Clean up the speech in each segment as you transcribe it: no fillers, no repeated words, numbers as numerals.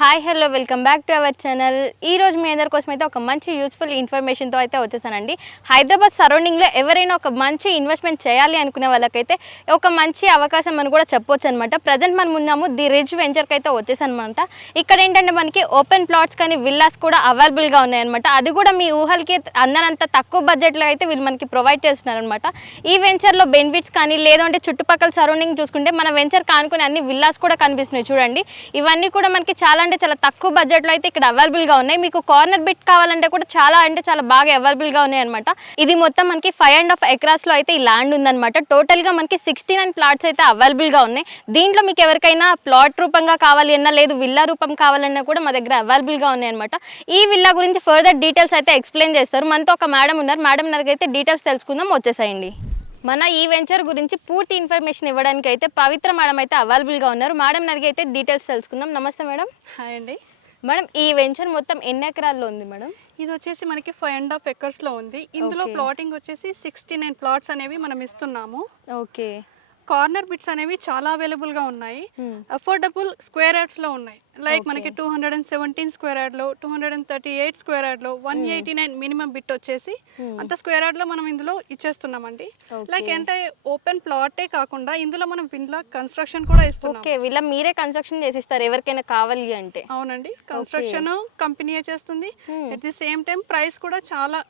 Hi hello welcome back to our channel. ఈ రోజు మీ అందరి కోసం అయితే ఒక మంచి యూస్ఫుల్ ఇన్ఫర్మేషన్తో అయితే వచ్చేసానండి. హైదరాబాద్ సరౌండింగ్లో ఎవరైనా ఒక మంచి ఇన్వెస్ట్మెంట్ చేయాలి అనుకునే వాళ్ళకైతే ఒక మంచి అవకాశం అని కూడా చెప్పొచ్చు అనమాట. ప్రజెంట్ మనం ఉన్నాము ది రిచ్ వెంచర్కి అయితే వచ్చేసనమాట. ఇక్కడ ఏంటంటే మనకి ఓపెన్ ప్లాట్స్ కానీ విల్లాస్ కూడా అవైలబుల్గా ఉన్నాయన్నమాట. అది కూడా మీ ఊహలకి అందనంత తక్కువ బడ్జెట్లో అయితే వీళ్ళు మనకి ప్రొవైడ్ చేస్తున్నారనమాట. ఈ వెంచర్లో బెనిఫిట్స్ కానీ లేదంటే చుట్టుపక్కల సరౌండింగ్ చూసుకుంటే మన వెంచర్ కానుకొని అన్ని విల్లాస్ కూడా కనిపిస్తున్నాయి చూడండి. ఇవన్నీ కూడా మనకి చాలా అంటే చాలా తక్కువ బడ్జెట్లో అయితే ఇక్కడ అవైలబుల్గా ఉన్నాయి. మీకు కార్నర్ బిట్ కావాలంటే కూడా చాలా అంటే చాలా బాగా అవైలబుల్గా ఉన్నాయి అనమాట. ఇది మొత్తం మనకి 5.5 ఎకరాస్లో అయితే ఈ ల్యాండ్ ఉందన్నమాట. టోటల్గా మనకి 69 ప్లాట్స్ అయితే అవైలబుల్గా ఉన్నాయి. దీంట్లో మీకు ఎవరికైనా ప్లాట్ రూపంగా కావాలి అన్నా లేదు విల్లా రూపం కావాలన్నా కూడా మా దగ్గర అవైలబుల్గా ఉన్నాయి అనమాట. ఈ విల్లా గురించి ఫర్దర్ డీటెయిల్స్ అయితే ఎక్స్ప్లెయిన్ చేస్తారు. మనతో ఒక మేడం ఉన్నారు. మేడం అయితే డీటెయిల్స్ తెలుసుకుందాం, వచ్చేసేయండి. మన ఈ వెంచర్ గురించి పూర్తి ఇన్ఫర్మేషన్ ఇవ్వడానికి అయితే పవిత్ర మేడం అయితే అవైలబుల్గా ఉన్నారు. మేడం అయితే డీటెయిల్స్ తెలుసుకుందాం. నమస్తే మేడం. హాయ్ అండి మేడం, ఈ వెంచర్ మొత్తం ఎన్ని ఎకరాల్లో ఉంది మేడం? ఇది వచ్చేసి మనకి 5.5 ఎకర్స్లో ఉంది. ఇందులో ప్లాటింగ్ వచ్చేసి 69 ప్లాట్స్ అనేవి మనం ఇస్తున్నాము. ఓకే. కార్నర్ బిట్స్ అనేవి చాలా అవైలబుల్గా ఉన్నాయి. అఫోర్డబుల్ స్క్వేర్ యార్డ్స్లో ఉన్నాయి. లైక్ మనకి 217 స్క్వేర్ యార్డ్లో, 238 స్క్వేర్ యార్డ్లో, 189 మినిమం బిట్ వచ్చేసి అంత స్క్వేర్ యార్డ్లో మనం ఇందులో ఇచ్చేస్తున్నామండి. లైక్ అంటే ఓపెన్ ప్లాటే కాకుండా ఇందులో మనం విల్లా కన్స్ట్రక్షన్ కూడా ఇస్తున్నాం. ఓకే, విల్లా మీరే కన్స్ట్రక్షన్ చేసిస్తారు ఎవరికైనా కావాలి అంటే? అవునండి, కన్స్ట్రక్షన్ కంపెనీయే చేస్తుంది. At the same time price కూడా చాలా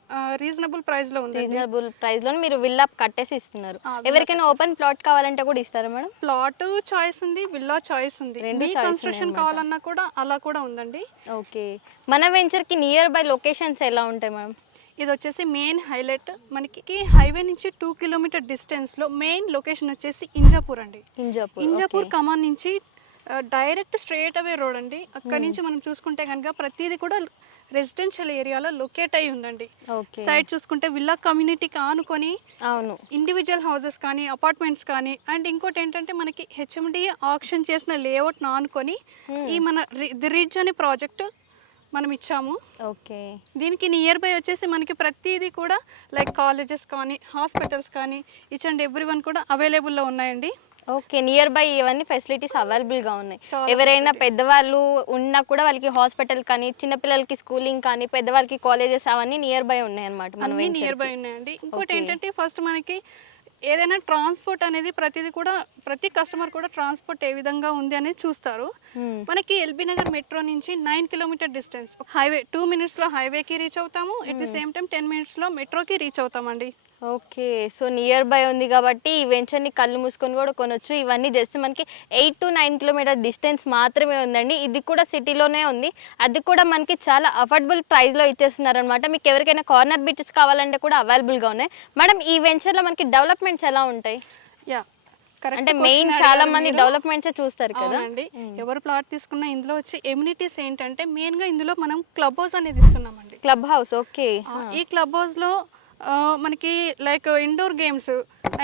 రీజనబుల్ ప్రైస్ లో ఉంది. రీజనబుల్ ప్రైస్ లో మీరు విల్లా కట్టేసి ఇస్తున్నారు. ఎవరికైనా ఓపెన్ ప్లాట్ కావాలంటే కూడా ఇస్తారా మేడం? ప్లాట్ చాయిస్ ఉంది, విల్లా చాయిస్ ఉంది. రెండు కన్స్ట్రక్షన్ కావాలన్నా కూడా అలా కూడా ఉందండి. ఓకే. మన వెంచర్ కి నియర్ బై లొకేషన్స్ ఎలా ఉంటాయి మేడం? ఇది వచ్చేసి మెయిన్ హైలైట్ మనకి హైవే నుంచి 2 కిలోమీటర్ డిస్టెన్స్ లో మెయిన్ లొకేషన్ వచ్చేసి ఇంజాపూర్ అండి. ఇంజాపూర్ కమాన్ నుంచి డైరెక్ట్ స్ట్రేట్ అవే రోడ్ అండి. అక్కడి నుంచి మనం చూసుకుంటే కనుక ప్రతిదీ కూడా రెసిడెన్షియల్ ఏరియాలో లొకేట్ అయి ఉందండి. సైడ్ చూసుకుంటే విల్లా కమ్యూనిటీకి ఆనుకొని అవును ఇండివిజువల్ హౌసెస్ కానీ అపార్ట్మెంట్స్ కానీ అండ్ ఇంకోటి ఏంటంటే మనకి హెచ్ఎండి ఆప్షన్ చేసిన లేఅవుట్ ఆనుకొని ఈ మన ది రిడ్జ్ అనే ప్రాజెక్ట్ మనం ఇచ్చాము. ఓకే. దీనికి నియర్ బై వచ్చేసి మనకి ప్రతిదీ కూడా లైక్ కాలేజెస్ కానీ హాస్పిటల్స్ కానీ ఈచ్ అండ్ ఎవ్రీ వన్ కూడా అవైలబుల్లో ఉన్నాయండి. ఓకే, నియర్ బై ఇవన్నీ ఫెసిలిటీస్ అవైలబుల్గా ఉన్నాయి. ఎవరైనా పెద్దవాళ్ళు ఉన్నా కూడా వాళ్ళకి హాస్పిటల్ కానీ చిన్నపిల్లలకి స్కూలింగ్ కానీ పెద్దవాళ్ళకి కాలేజెస్ అవన్నీ నియర్ బై ఉన్నాయి అనమాట. అన్నీ నియర్ బై ఉన్నాయండి. ఇంకోటి ఏంటంటే ఫస్ట్ మనకి ఏదైనా ట్రాన్స్పోర్ట్ అనేది ప్రతి కస్టమర్ కూడా ట్రాన్స్పోర్ట్ ఏ విధంగా ఉంది అనేది చూస్తారు. మనకి ఎల్బీ నగర్ మెట్రో నుంచి 9 కిలోమీటర్ డిస్టెన్స్ హైవే 2 మినిట్స్లో హైవేకి రీచ్ అవుతాము. ఎట్ ది సేమ్ టైం 10 మినిట్స్లో మెట్రోకి రీచ్ అవుతామండి. ఓకే, సో నియర్ బై ఉంది కాబట్టి ఈ వెంచర్ని కళ్ళు మూసుకొని కూడా కొనొచ్చు. ఇవన్నీ జస్ట్ మనకి 8 to 9 కిలోమీటర్ డిస్టెన్స్ మాత్రమే ఉందండి. ఇది కూడా సిటీలోనే ఉంది. అది కూడా మనకి చాలా అఫోర్డబుల్ ప్రైస్లో ఇచ్చేస్తున్నారనమాట. మీకు ఎవరికైనా కార్నర్ బిట్స్ కావాలంటే కూడా అవైలబుల్గా ఉన్నాయి. మేడం, ఈ వెంచర్లో మనకి డెవలప్మెంట్స్ ఎలా ఉంటాయి? అంటే మెయిన్ చాలా మంది డెవలప్మెంట్స్ చూస్తారు కదా అండి. ఎవరు ప్లాట్ తీసుకున్నా ఇందులో వచ్చే ఎమ్యూనిటీస్ ఏంటంటే మెయిన్ గా ఇందులో మనం క్లబ్ హౌస్ అనేది ఇస్తున్నామండి. Club house. ఓకే. ఈ క్లబ్ హౌస్ లో మనకి like indoor games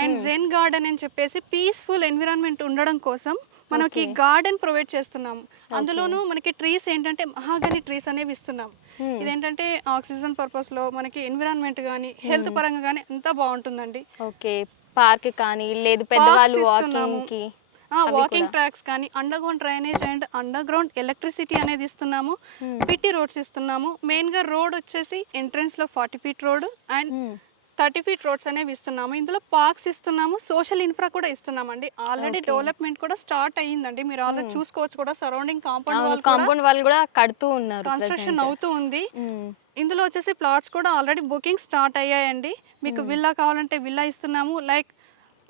and zen garden అని చెప్పేసి పీస్ఫుల్ ఎన్విరాన్మెంట్ ఉండడం కోసం మనకి గార్డెన్ ప్రొవైడ్ చేస్తున్నాం. అందులోనూ మనకి ట్రీస్ ఏంటంటే మహాగని ట్రీస్ అనేవి ఇస్తున్నాం. ఇదేంటంటే ఆక్సిజన్ పర్పస్ లో మనకి ఎన్విరాన్మెంట్ కానీ హెల్త్ పరంగా కానీ అంతా బాగుంటుందండి. ఓకే, పార్క్ కానీ లేదు పెద్దవాళ్ళు వాకింగ్ ట్రాక్స్ కానీ under ground drainage and under ground electricity అనేది ఇస్తున్నాము. పిటి రోడ్స్ ఇస్తున్నాము. మెయిన్ గా రోడ్ వచ్చేసి ఎంట్రన్స్ లో 40 feet road and 30 feet roads అనేవి ఇస్తున్నాము. ఇందులో పార్క్స్ ఇస్తున్నాము. సోషల్ ఇన్ఫ్రా కూడా ఇస్తున్నామండి. ఆల్రెడీ డెవలప్మెంట్ కూడా స్టార్ట్ అయ్యిందండి. మీరు ఆల్రెడీ చూసుకోవచ్చు కూడా సరౌండింగ్ కాంపౌండ్ వాళ్ళు కూడా కడుతూ ఉన్నారు, కన్స్ట్రక్షన్ అవుతూ ఉంది. ఇందులో వచ్చేసి ప్లాట్స్ కూడా ఆల్రెడీ బుకింగ్ స్టార్ట్ అయ్యాయండి. మీకు విల్లా కావాలంటే విల్లా ఇస్తున్నాము. లైక్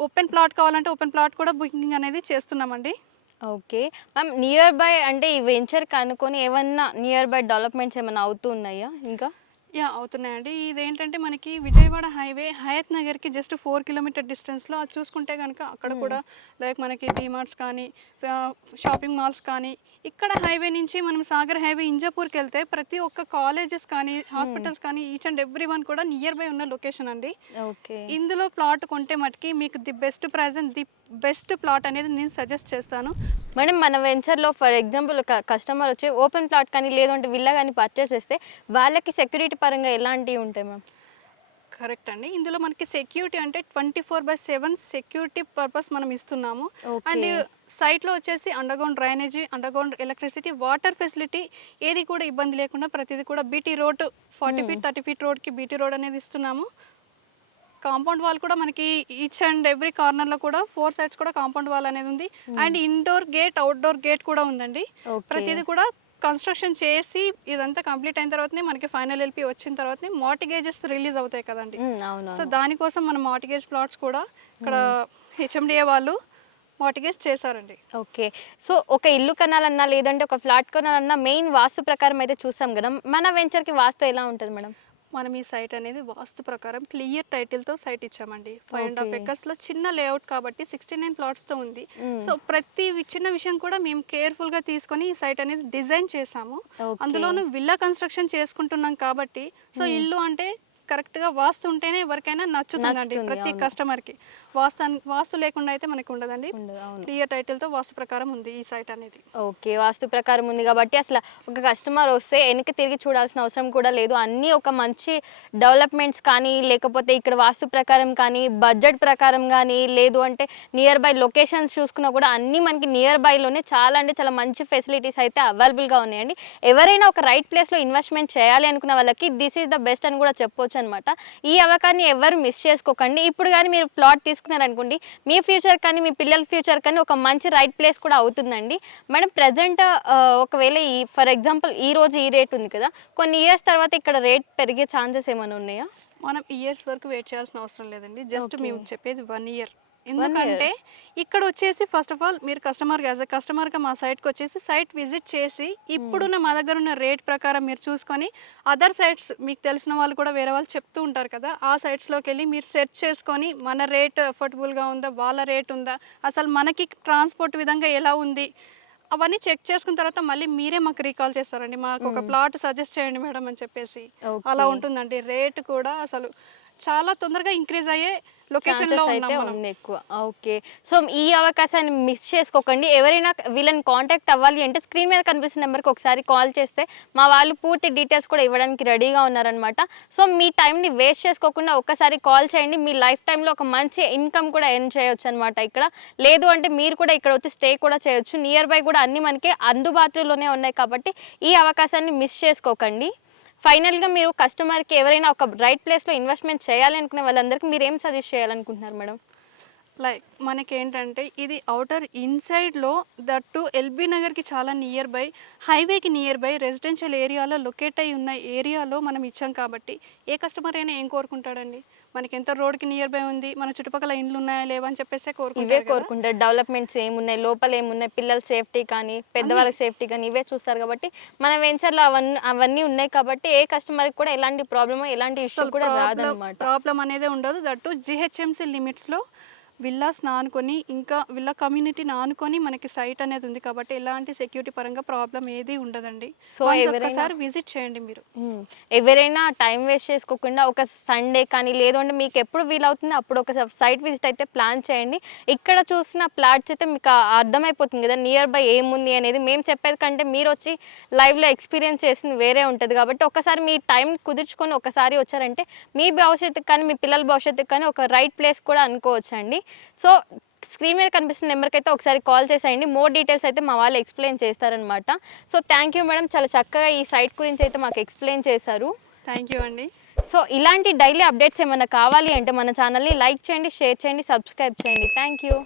ఓపెన్ ప్లాట్ కావాలంటే ఓపెన్ ప్లాట్ కూడా బుకింగ్ అనేది చేస్తున్నామండి. ఓకే మ్యామ్, నియర్ బై అంటే ఈ వెంచర్కి అనుకొని ఏమన్నా నియర్ బై డెవలప్మెంట్స్ ఏమైనా అవుతున్నాయా ఇంకా? అవుతున్నాయండి. ఇదేంటంటే మనకి విజయవాడ హైవే హయత్ నగర్కి జస్ట్ 4 కిలోమీటర్ డిస్టెన్స్లో అది చూసుకుంటే కనుక అక్కడ కూడా లైక్ మనకి డిమార్ట్స్ కానీ షాపింగ్ మాల్స్ కానీ ఇక్కడ హైవే నుంచి మనం సాగర్ హైవే ఇంజాపూర్కి వెళ్తే ప్రతి ఒక్క కాలేజెస్ కానీ హాస్పిటల్స్ కానీ ఈచ్ అండ్ ఎవ్రీ వన్ కూడా నియర్ బై ఉన్న లొకేషన్ అండి. ఓకే. ఇందులో ప్లాట్ కొంటే మటుకి మీకు the best price and the best plot అనేది నేను సజెస్ట్ చేస్తాను. మేడం, మన వెంచర్లో ఫర్ ఎగ్జాంపుల్ ఒక కస్టమర్ వచ్చి ఓపెన్ ప్లాట్ కానీ లేదంటే విల్లా కానీ పర్చేస్ చేస్తే వాళ్ళకి సెక్యూరిటీ పరంగా ఎలాంటివి ఉంటాయి మ్యామ్? కరెక్ట్ అండి. ఇందులో మనకి సెక్యూరిటీ అంటే 24/7 సెక్యూరిటీ పర్పస్ మనం ఇస్తున్నాము. అండ్ సైట్లో వచ్చేసి underground drainage, underground electricity, water facility ఏది కూడా ఇబ్బంది లేకుండా ప్రతిదీ కూడా బీటీ రోడ్ 40 ఫీట్ 30 ఫీట్ రోడ్కి బీటీ రోడ్ అనేది ఇస్తున్నాము. కాంపౌండ్ వాల్ కూడా మనకి ఈచ్ అండ్ ఎవ్రీ కార్నర్లో కూడా 4 సైడ్స్ కూడా కాంపౌండ్ వాల్ అనేది ఉంది. And indoor gate, outdoor gate కూడా ఉందండి. ప్రతిదీ కూడా కన్స్ట్రక్షన్ చేసి ఇదంతా కంప్లీట్ అయిన తర్వాతనే మనకి ఫైనల్ ఎల్పి వచ్చిన తర్వాతనే మార్టిగేజెస్ రిలీజ్ అవుతాయి కదండి. సో దానికోసం మన మార్టిగేజ్ ప్లాట్స్ కూడా ఇక్కడ హెచ్ఎండిఏ వాళ్ళు మార్టిగేజ్ చేశారండి. ఓకే. సో ఒక ఇల్లు కొనాలన్నా లేదంటే ఒక ఫ్లాట్ కొనాలన్నా మెయిన్ వాస్తు ప్రకారం అయితే చూస్తాం కదా, మన వెంచర్కి వాస్తు ఎలా ఉంటుంది మేడం? మనం ఈ సైట్ అనేది వాస్తు ప్రకారం క్లియర్ టైటిల్తో సైట్ ఇచ్చామండి. 5.5 acres చిన్న లేఅవుట్ కాబట్టి 69 ప్లాట్స్తో ఉంది. సో ప్రతి చిన్న విషయం కూడా మేము కేర్ఫుల్గా తీసుకొని ఈ సైట్ అనేది డిజైన్ చేసాము. అందులోనూ విల్లా కన్స్ట్రక్షన్ చేసుకుంటున్నాం కాబట్టి సో ఇల్లు అంటే కరెక్ట్గా వాస్తు ఉంటేనే ఎవరికైనా నచ్చుతుందండి ప్రతి కస్టమర్కి. వాస్తు లేకుండా అయితే మనకి ఉండదండి. క్లియర్ టైటిల్తో వాస్తు ప్రకారం ఉంది ఈ సైట్ అనేది. ఓకే, వాస్తు ప్రకారం ఉంది కాబట్టి అసలు ఒక కస్టమర్ వస్తే వెనక్కి తిరిగి చూడాల్సిన అవసరం కూడా లేదు. అన్నీ ఒక మంచి డెవలప్మెంట్స్ కానీ లేకపోతే ఇక్కడ వాస్తు ప్రకారం కానీ బడ్జెట్ ప్రకారం కానీ లేదు అంటే నియర్ బై లొకేషన్స్ చూసుకున్నా కూడా అన్నీ మనకి నియర్ బైలోనే చాలా అంటే చాలా మంచి ఫెసిలిటీస్ అయితే అవైలబుల్గా ఉన్నాయండి. ఎవరైనా ఒక రైట్ ప్లేస్లో ఇన్వెస్ట్మెంట్ చేయాలి అనుకున్న వాళ్ళకి దిస్ ఈజ్ ద బెస్ట్ అని కూడా చెప్పొచ్చు అనమాట. ఈ అవకాశాన్ని ఎవరు మిస్ చేసుకోకండి. ఇప్పుడు కానీ మీరు ప్లాట్ తీసుకున్నారనుకోండి, మీ ఫ్యూచర్ కానీ మీ పిల్లల ఫ్యూచర్ కానీ ఒక మంచి రైట్ ప్లేస్ కూడా అవుతుందండి. మేడం ప్రజెంట్ ఒకవేళ ఫర్ ఎగ్జాంపుల్ ఈ రోజు ఈ రేట్ ఉంది కదా, కొన్ని ఇయర్స్ తర్వాత ఇక్కడ రేట్ పెరిగే ఛాన్సెస్ ఏమైనా ఉన్నాయా? మనం ఇయర్స్ వరకు వెయిట్ చేయాల్సిన అవసరం లేదండి. జస్ట్ మేము చెప్పేది 1 year. ఎందుకంటే ఇక్కడ వచ్చేసి ఫస్ట్ ఆఫ్ ఆల్ మీరు యాజ్ ఎ కస్టమర్గా మా సైట్కి వచ్చేసి సైట్ విజిట్ చేసి ఇప్పుడున్న మా దగ్గర ఉన్న రేట్ ప్రకారం మీరు చూసుకొని అదర్ సైట్స్ మీకు తెలిసిన వాళ్ళు కూడా వేరే వాళ్ళు చెప్తూ ఉంటారు కదా, ఆ సైట్స్లోకి వెళ్ళి మీరు సెర్చ్ చేసుకొని మన రేట్ అఫోర్డబుల్గా ఉందా, వాళ్ళ రేట్ ఉందా, అసలు మనకి ట్రాన్స్పోర్ట్ విధంగా ఎలా ఉంది అవన్నీ చెక్ చేసుకున్న తర్వాత మళ్ళీ మీరే మాకు రీకాల్ చేస్తారండి. మాకు ఒక ప్లాట్ సజెస్ట్ చేయండి మేడం అని చెప్పేసి. అలా ఉంటుందండి. రేట్ కూడా అసలు చాలా తొందరగా ఇంక్రీజ్ అయ్యే లొకేషన్లో అయితే ఉంది ఎక్కువ. ఓకే, సో ఈ అవకాశాన్ని మిస్ చేసుకోకండి. ఎవరైనా వీళ్ళని కాంటాక్ట్ అవ్వాలి అంటే స్క్రీన్ మీద కనిపిస్తున్న నెంబర్కి ఒకసారి కాల్ చేస్తే మా వాళ్ళు పూర్తి డీటెయిల్స్ కూడా ఇవ్వడానికి రెడీగా ఉన్నారనమాట. సో మీ టైంని వేస్ట్ చేసుకోకుండా ఒక్కసారి కాల్ చేయండి. మీ లైఫ్ టైంలో ఒక మంచి ఇన్కమ్ కూడా ఎర్న్ చేయొచ్చు అనమాట ఇక్కడ. లేదు అంటే మీరు కూడా ఇక్కడ వచ్చి స్టే కూడా చేయొచ్చు. నియర్ బై కూడా అన్నీ మనకి అందుబాటులోనే ఉన్నాయి కాబట్టి ఈ అవకాశాన్ని మిస్ చేసుకోకండి. ఫైనల్గా మీరు కస్టమర్కి ఎవరైనా ఒక రైట్ ప్లేస్లో ఇన్వెస్ట్మెంట్ చేయాలి అనుకునే వాళ్ళందరికీ మీరు ఏం సజెస్ట్ చేయాలనుకుంటున్నారు మేడం? లైక్ మనకేంటంటే ఇది అవుటర్ ఇన్సైడ్లో దట్టు ఎల్బీ నగర్కి చాలా నియర్ బై, హైవేకి నియర్ బై, రెసిడెన్షియల్ ఏరియాలో లొకేట్ అయి ఉన్న ఏరియాలో మనం ఇచ్చాం కాబట్టి ఏ కస్టమర్ అయినా ఏం కోరుకుంటాడండి, మనకి ఎంత రోడ్కి నియర్ బై ఉంది, మన చుట్టుపక్కల ఇండ్లు ఉన్నాయా లేవా అని చెప్పేసి కోరుకుంటారు. డెవలప్మెంట్స్ ఏమున్నాయి, లోపల ఏమున్నాయి, పిల్లల సేఫ్టీ కానీ పెద్దవాళ్ళ సేఫ్టీ కానీ ఇవే చూస్తారు కాబట్టి మన వెంచర్లో అవన్నీ ఉన్నాయి కాబట్టి ఏ కస్టమర్కి కూడా ఎలాంటి ప్రాబ్లమ్ ఎలాంటి ఇష్యూ కూడా రాదన్నమాట. ప్రాబ్లం అనేది ఉండదు. దట్టు జిహెచ్ఎంసీ లిమిట్స్లో విల్లాస్ ఆనుకొని ఇంకా విల్లా కమ్యూనిటీని ఆనుకొని మనకి సైట్ అనేది ఉంది కాబట్టి ఎలాంటి సెక్యూరిటీ పరంగా ప్రాబ్లం ఏది ఉండదండి. సో ఒకసారి విజిట్ చేయండి మీరు. ఎవరైనా టైం వేస్ట్ చేసుకోకుండా ఒక సండే కానీ లేదు అంటే మీకు ఎప్పుడు వీలవుతుందో అప్పుడు ఒక సైట్ విజిట్ అయితే ప్లాన్ చేయండి. ఇక్కడ చూసిన ప్లాట్స్ అయితే మీకు అర్థమైపోతుంది కదా నియర్ బై ఏముంది అనేది. మేము చెప్పేది కంటే మీరు వచ్చి లైవ్లో ఎక్స్పీరియన్స్ చేసింది వేరే ఉంటుంది కాబట్టి ఒకసారి మీ టైం కుదుర్చుకొని ఒకసారి వచ్చారంటే మీ భవిష్యత్తుకి కానీ మీ పిల్లల భవిష్యత్తుకి కానీ ఒక రైట్ ప్లేస్ కూడా అనుకోవచ్చు అండి. సో స్క్రీన్ మీద కనిపిస్తున్న నెంబర్కి అయితే ఒకసారి కాల్ చేసేయండి. మోర్ డీటెయిల్స్ అయితే మా వాళ్ళు ఎక్స్ప్లెయిన్ చేస్తారనమాట. సో థ్యాంక్ యూ మేడం, చాలా చక్కగా ఈ సైట్ గురించి అయితే మాకు ఎక్స్ప్లెయిన్ చేశారు. థ్యాంక్ యూ అండి. సో ఇలాంటి డైలీ అప్డేట్స్ ఏమైనా కావాలి అంటే మన ఛానల్ని లైక్ చేయండి, షేర్ చేయండి, సబ్స్క్రైబ్ చేయండి. Thank you.